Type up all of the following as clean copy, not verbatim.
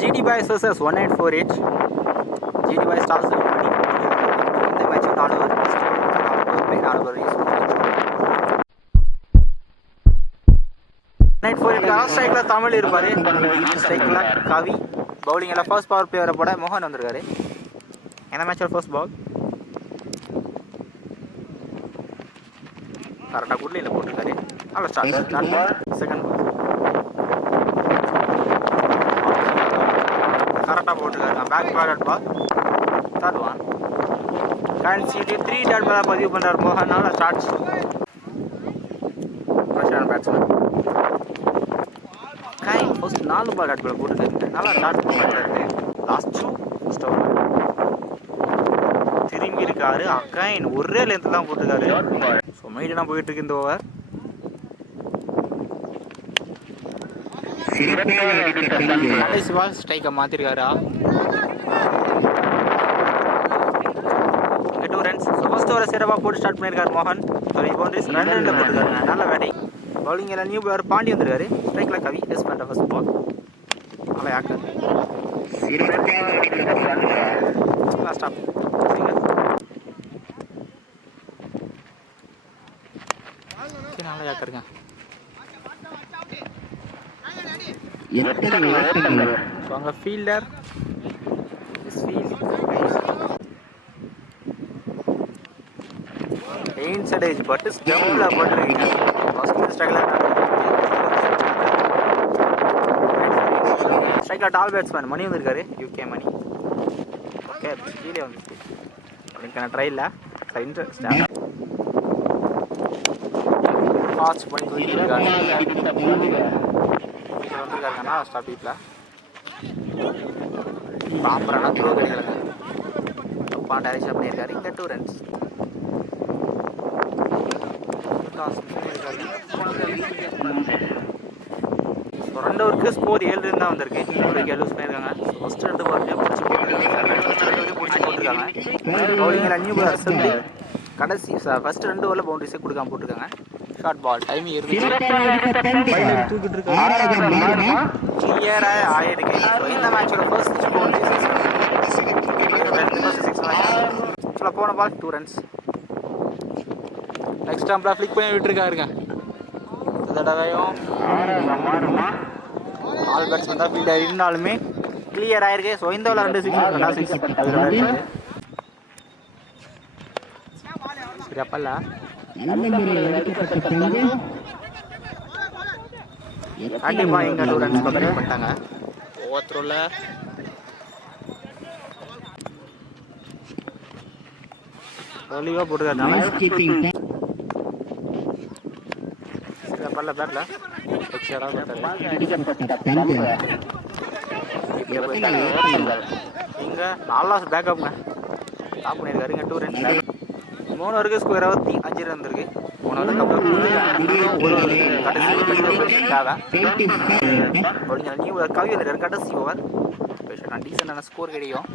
GD Boys vs 1948. GD Boys toss இந்த match 4 over 4 over use பண்ணிருக்காங்க. 1948 ஸ்ட்ரைக்ல தமிழ் இருப்பாரு. ஸ்ட்ரைக்ல கவி, பவுலிங்ல first power பிளேயரை போட மோகன் வந்திருக்காரு. இந்த மேட்சோட ஃபர்ஸ்ட் பால் கரெக்டாக குட்லையில் போட்டிருக்காரு. நல்லா ஸ்டார்ட் செகண்ட் பால் கரெக்டாக போட்டிருக்காரு. Back bat ball third one கன்சிடி 3 டாட் பால் பதிவு பண்ணுறாரு மோகன். நல்லா ஸ்டார்ட் ஃப்ரெஷ்ஷான பேட்ஸ்மேன் கைன் ஃபர்ஸ்ட் 4 பால் டாட் பால் போட்டுருக்காரு. நல்லா ஸ்டார்ட் பண்ணுறாரு. லாஸ்ட் ஃபர்ஸ்ட் ஓவர் திரும்பி இருக்காரு. அக்கைன் ஒரே லென்த் தான் போட்டிருக்காரு. ஸோ மைடனா போயிட்டு இருக்கு இந்த ஓவர். கடைசி பால் ஸ்ட்ரைக்கை மாற்றிருக்காரா. 2 ரன்ஸ். ஃபர்ஸ்ட் ஓவரை சிறப்பாக போட்டு ஸ்டார்ட் பண்ணியிருக்காரு மோகன். 3 பவுண்டரிஸ் 2 ரன்ல போட்டிருக்காரு. நல்ல பேட்டிங். பவுலிங்கில் நியூ பிளேயர் பாண்டி வந்திருக்காரு. ஸ்ட்ரைக்கில் கவி டெஸ்ட் பண்ணுற ஃபர்ஸ்ட் பால் நல்லா யாக்கர் ஸ்டாப் நல்லா யாக்கருங்க. ஸோ அங்கே ஃபீல்டர் சடேஜ் பட்டு ஸ்டெம்பில் போட்டுருக்கீங்க. ஸ்ட்ரைக்கில் டால் பேட்ஸ்மேன் மணி வந்திருக்காரு. யூகே மணி ஓகே கீழே வந்துச்சு அப்படிக்கான ட்ரையில் வாட்ச் பண்ணி வந்துருக்காருங்கன்னா ஸ்டாப் டீப்பில் ப்ராப்பரான த்ரோ கிடைக்கலங்க. தப்பான டைரக்ஷன் பண்ணியிருக்காரு. இந்த 2 ரன்ஸ். ரெண்டு ஓவருக்கு ஸ்கோர் 7 ரன் தான் வந்திருக்கு. ஒரு யூஸ் பண்ணியிருக்காங்க. ஃபர்ஸ்ட் 2 பால்லேயே பிடிச்சி போட்டுருக்காங்க. பவுலிங்கில் நியூ பாலர் செஞ்சு கடைசி ஃபர்ஸ்ட் 2 ஓவரில் பவுண்டரிஸே கொடுக்காம போட்டிருக்காங்க. ஷார்ட் பால் டைமிங் இருந்துச்சு. தூக்கிட்டு இருக்காங்க. கிளியராக ஆயிருக்கு. இந்த மேட்சோட ஃபர்ஸ்ட் பவுண்டரி 6 மேட்ச் போன பால் 2 ரன்ஸ். நெக்ஸ்ட் ஸ்டம்பில் ஃப்ளிக் பண்ணி விட்டுருக்காருங்க. இந்த தடவையும் ஆல் பேட்ஸ்மேன் தான் ஃபீல்டர் இருந்தாலுமே கிளியர் ஆயிருக்கு. ஸோ இந்த 2 6 சரி அப்பல்ல கண்டிப்பாக எங்க 2 ரன்ஸ் கம்ப்ளீட் பண்ணிட்டாங்க. ஓவர்த்ரோல தெளிவாக போட்டுருக்காரு. பல்ல பேட்ல இங்க நல்லா பேக்கப்ங்க ஸ்டாப் பண்ணியிருக்காரு. இங்கே 2 ரன்ஸ். 3 ஓவருக்கு ஸ்கோர் 25 ரன் இருக்கு. 3 ஓவருக்கு அப்புறம் நியூ கவி வந்திருக்காரு. கடைசி ஓவர் டீசெண்டான ஸ்கோர் கிடைக்கும்.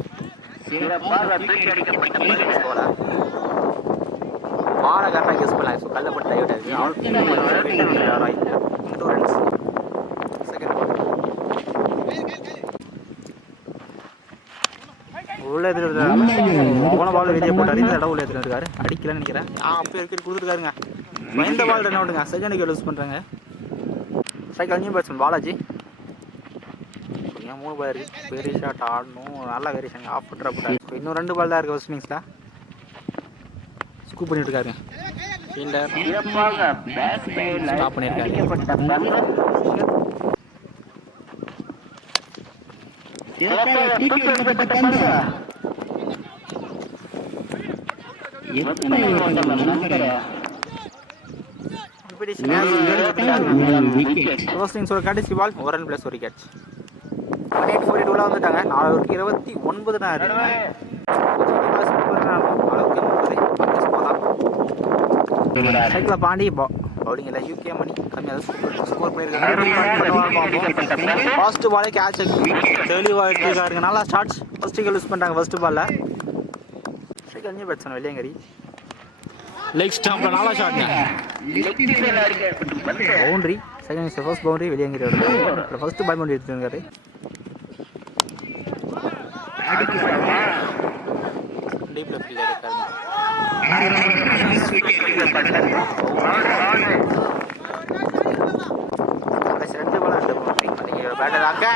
பாலை கரெக்டாக யூஸ் பண்ணலாம். ஸோ கல்லப்பட்டு டைவர்ட் ஆகிடுச்சு. 2 ரன்ஸ். செகண்ட் பால் உள்ள போன பால் வெளியே போட்டார். இந்த இடம் உள்ள எடுத்துருக்காரு. அடிக்கலன்னு நினைக்கிறேன். அப்போ இருக்கிற கொடுத்துருக்காருங்க. இந்த பால் ரன் அவுட்டுங்க. செகண்டுக்கு யூஸ் பண்ணுறாங்க. ஸ்ட்ரைக்கில் நியூ பேட்ஸ்மேன் பாலாஜி. 3 பால் இருக்குது. பெரிய ஷாட் ஆடணும். நல்லா வேரியேஷன் ஆஃப் பண்ணுற போட்டார். இன்னும் 2 பால் தான் இருக்குது ஃபர்ஸ்ட் இன்னிங்ஸில். ஸ்கூப் பண்ணிட்டு இருக்காருங்க. ஃபீல்டர் ஸ்டாப் பண்ணியிருக்காரு. கடைசி பால் 1 ரன் ப்ளஸ் 1 விக்கெட். 148 உள்ள வந்துட்டாங்க. 4 ஓவருக்கு 29 தான் இருக்கு. சைக்கிள் பாண்டி பவுலிங்கில் யூகே மணி கம்மியாக ஸ்கோர் பண்ணியிருக்காங்க. ஃபர்ஸ்ட் பாலே கேட்ச் தெளிவாக எடுத்துருக்காருங்க. நல்லா ஸ்டார்ட்ஸ் ஃபர்ஸ்ட் யூஸ் பண்ணுறாங்க. ஃபர்ஸ்ட் பாலில் சைக்கிள் நியூ பேட்ஸ்மேன் வெளியங்கரி லெக் ஸ்டாம்பில் நல்லா ஷாட்ங்க. பவுண்டரி செகண்ட் ஃபர்ஸ்ட் பவுண்டரி வெளியங்கரி ஃபர்ஸ்ட் பால் பவுண்டரி எடுத்துருக்காரு. டீப்ல ஃபீல்டர் இருக்காரு. கடைசி 2 பால் 2 பவுண்டரி. நீங்க பேட்டர் அக்கா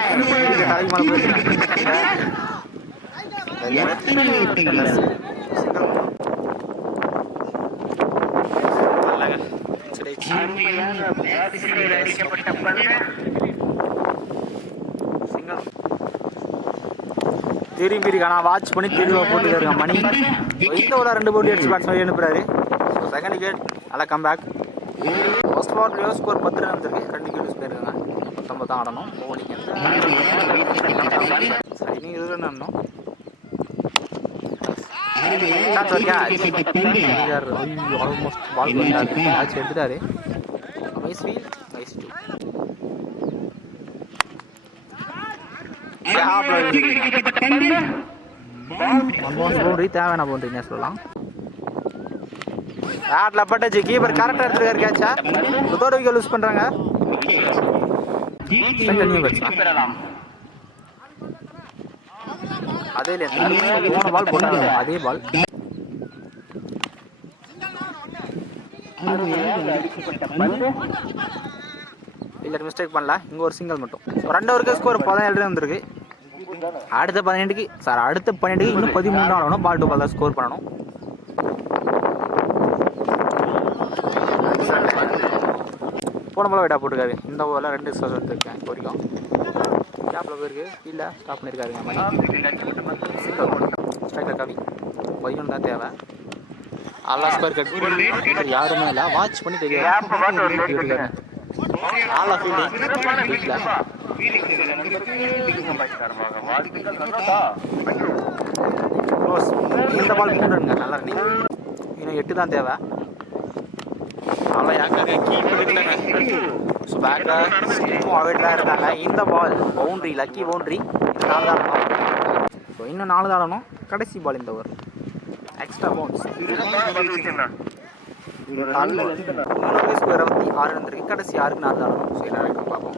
தலைக்கு மேல போயிருக்காங்க. திரும்பி இருக்கா வாட்ச் பண்ணி தெளிவாக போட்டுக்காருங்க மணி. இந்த ஒரு 2 போட்டி அடிச்சு பேட்ஸ்மேன் அனுப்புறாரு. ஸோ செகண்ட் விக்கெட் நல்லா come back. First ball score 10 run வந்துருக்கு. 2 விக்கெட் யூஸ் பண்ணியிருக்காங்க. 19 தான் ஆடணும். ஓடிங்க சரி நீங்கள் 20 ரன் ஆடணும். ஆல்மோஸ்ட் பால் மேட்ச் எடுத்துட்டாரு. Nice feel nice too. Boundary தேவையான பவுண்டரிங்க சொல்லலாம். பேட்ல பட்டுச்சு. கீப்பர் கரெக்டாக எடுத்துருக்காரு கேட்சா. இதோட விக்கெட் லூஸ் பண்ணுறாங்க. அதே போன பால் போட்டாங்க. அதே பால் இல்லை மிஸ்டேக் பண்ணல. இங்கே ஒரு சிங்கிள் மட்டும். 2 ஓவருக்கு ஸ்கோர் 17 வந்துருக்கு. அடுத்த 12க்கு இன்னும் 13 தான் ஆடணும். பால் 2 பால் தான் ஸ்கோர் பண்ணணும். போன பால் வைட்டா போட்டுருக்காரு. இந்த ஓவரில் 2 ஸ்கோர் எடுத்துருக்கேன் இப்போ வரைக்கும். கேப்பில் போயிருக்கு. இல்லை ஸ்டாப் பண்ணியிருக்காருங்க மணி. ஸ்ட்ரைக்கில் கவி 11 தான் தேவை. அல்லா ஸ்கொயர் கட் யாருமே இல்லை. வாட்ச் பண்ணி தெரியாது. ஆலா ஃபீல்டிங் இந்த பால் 3 ரன்ங்க. நல்லா ரன்னிங். இன்னும் 8 தான் தேவை. அவ்வளோ யாக்காங்க கீப்பர் இல்லைங்க. ஸோ பேக்கில் அவைட்லாம் இருக்காங்க. இந்த பால் பவுண்ட்ரி லக்கி பவுண்ட்ரி. இது 4 தான் ஆடணும். ஸோ இன்னும் 4 தான் ஆடணும். கடைசி பால் இந்த ஓவர் எக்ஸ்ட்ரா பவுன்ஸ். 6 இருந்திருக்கு. கடைசி 6க்கு 4 தான் ஆடணும். ஸோ என்ன நடக்கும் பார்ப்போம்.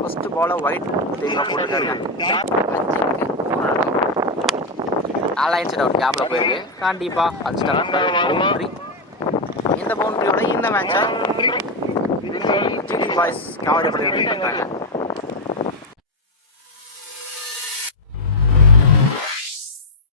ஃபர்ஸ்ட் பாலை ஒயிட் தெளிவாக போட்டுருக்காருங்க. 5க்கு 3 நடக்கும். 4 இன்ச் ஒரு கேப்பில் போயிருக்கு. கண்டிப்பாக அடிச்சிட்டாங்க பவுண்ட்ரி. இந்த பவுண்டரியோட இந்த மேட்சை ஜிடி பாய்ஸ் கவரி பண்ணியிருக்காங்க.